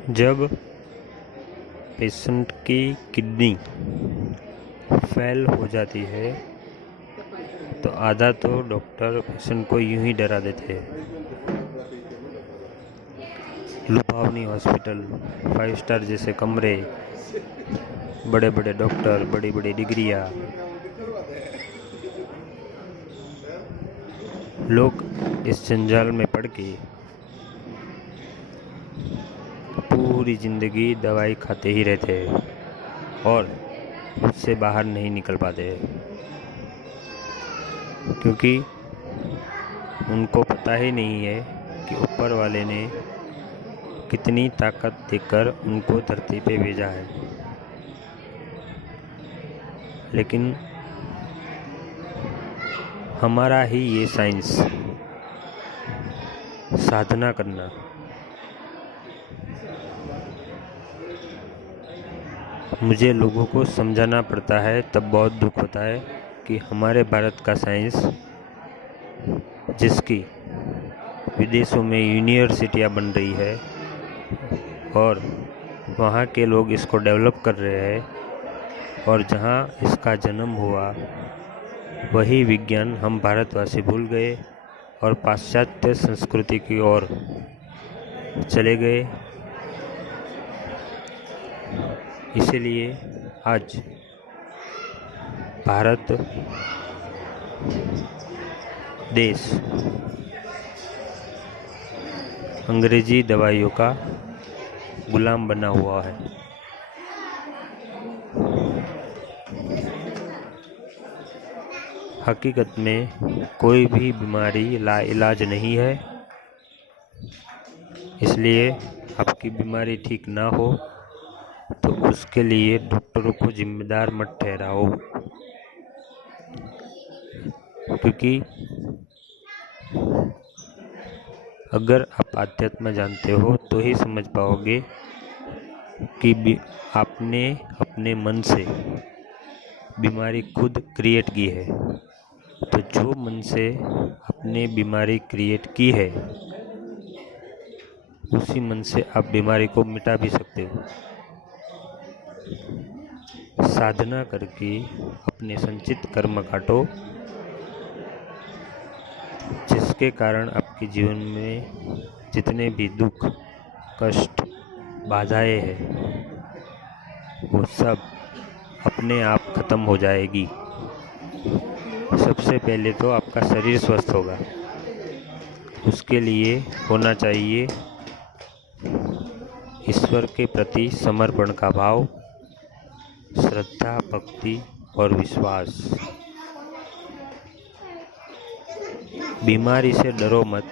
जब पेशेंट की kidney fail हो जाती है तो आधा तो डॉक्टर पेशेंट को यूं ही डरा देते हैं। लुभावनी हॉस्पिटल, 5 स्टार जैसे कमरे, बड़े बड़े डॉक्टर, बड़ी बड़ी डिग्रियां, लोग इस जंजाल में पड़ के पूरी जिंदगी दवाई खाते ही रहते हैं और उससे बाहर नहीं निकल पाते हैं, क्योंकि उनको पता ही नहीं है कि ऊपर वाले ने कितनी ताकत देकर उनको धरती पे भेजा है। लेकिन हमारा ही ये साइंस, साधना करना, मुझे लोगों को समझाना पड़ता है, तब बहुत दुख होता है कि हमारे भारत का साइंस, जिसकी विदेशों में यूनिवर्सिटियां बन रही है और वहाँ के लोग इसको डेवलप कर रहे हैं, और जहाँ इसका जन्म हुआ वही विज्ञान हम भारतवासी भूल गए और पाश्चात्य संस्कृति की ओर चले गए। इसीलिए आज भारत देश अंग्रेजी दवाइयों का गुलाम बना हुआ है। हकीकत में कोई भी बीमारी लाइलाज नहीं है, इसलिए आपकी बीमारी ठीक ना हो तो उसके लिए डॉक्टरों को जिम्मेदार मत ठहराओ, क्योंकि अगर आप अध्यात्म जानते हो तो ही समझ पाओगे कि आपने अपने मन से बीमारी खुद क्रिएट की है। तो जो मन से अपने बीमारी क्रिएट की है, उसी मन से आप बीमारी को मिटा भी सकते हो। साधना करके अपने संचित कर्म काटो, जिसके कारण आपके जीवन में जितने भी दुख, कष्ट, बाधाएं हैं, वो सब अपने आप खत्म हो जाएगी। सबसे पहले तो आपका शरीर स्वस्थ होगा, उसके लिए होना चाहिए ईश्वर के प्रति समर्पण का भाव, श्रद्धा, भक्ति और विश्वास। बीमारी से डरो मत,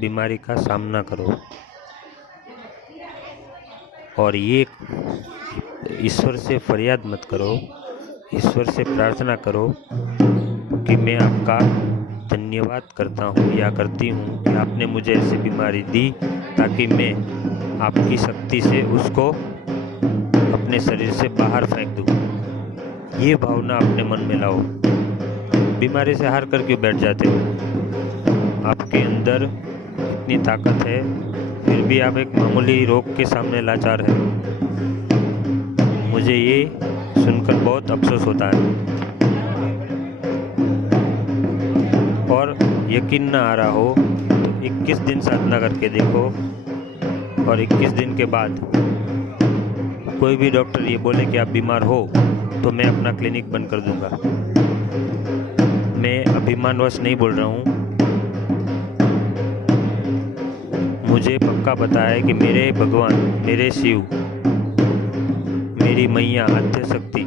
बीमारी का सामना करो और ये ईश्वर से फरियाद मत करो, ईश्वर से प्रार्थना करो कि मैं आपका धन्यवाद करता हूँ या करती हूँ कि आपने मुझे ऐसी बीमारी दी ताकि मैं आपकी शक्ति से उसको अपने शरीर से बाहर फेंक दूँ। ये भावना अपने मन में लाओ। बीमारी से हार कर क्यों बैठ जाते हो? आपके अंदर इतनी ताकत है, फिर भी आप एक मामूली रोग के सामने लाचार हैं। मुझे ये सुनकर बहुत अफसोस होता है और यकीन ना आ रहा हो तो 21 दिन साधना करके देखो, और 21 दिन के बाद कोई भी डॉक्टर ये बोले कि आप बीमार हो तो मैं अपना क्लिनिक बंद कर दूंगा। मैं अभिमानवश नहीं बोल रहा हूँ, मुझे पक्का पता है कि मेरे भगवान, मेरे शिव, मेरी मैया आद्य शक्ति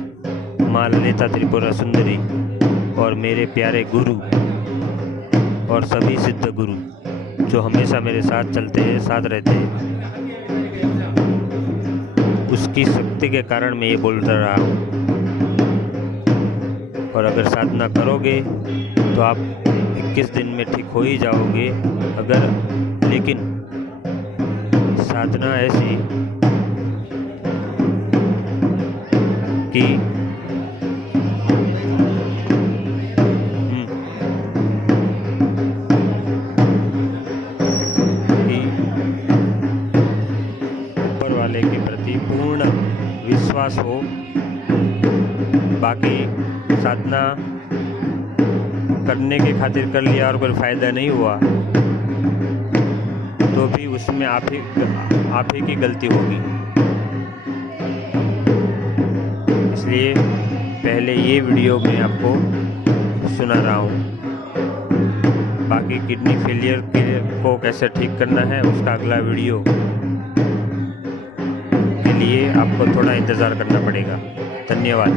माँ ललिता त्रिपुरा सुंदरी और मेरे प्यारे गुरु और सभी सिद्ध गुरु जो हमेशा मेरे साथ चलते हैं, साथ रहते हैं, उसकी शक्ति के कारण मैं ये बोल रहा हूँ। और अगर साधना करोगे तो आप 21 दिन में ठीक हो ही जाओगे। लेकिन साधना ऐसी कि विश्वास हो, बाकी साधना करने के खातिर कर लिया और कोई फ़ायदा नहीं हुआ तो भी उसमें आप ही की गलती होगी। इसलिए पहले ये वीडियो मैं आपको सुना रहा हूँ। बाकी किडनी फेलियर को कैसे ठीक करना है उसका अगला वीडियो के लिए आपको थोड़ा इंतज़ार करना पड़ेगा। धन्यवाद।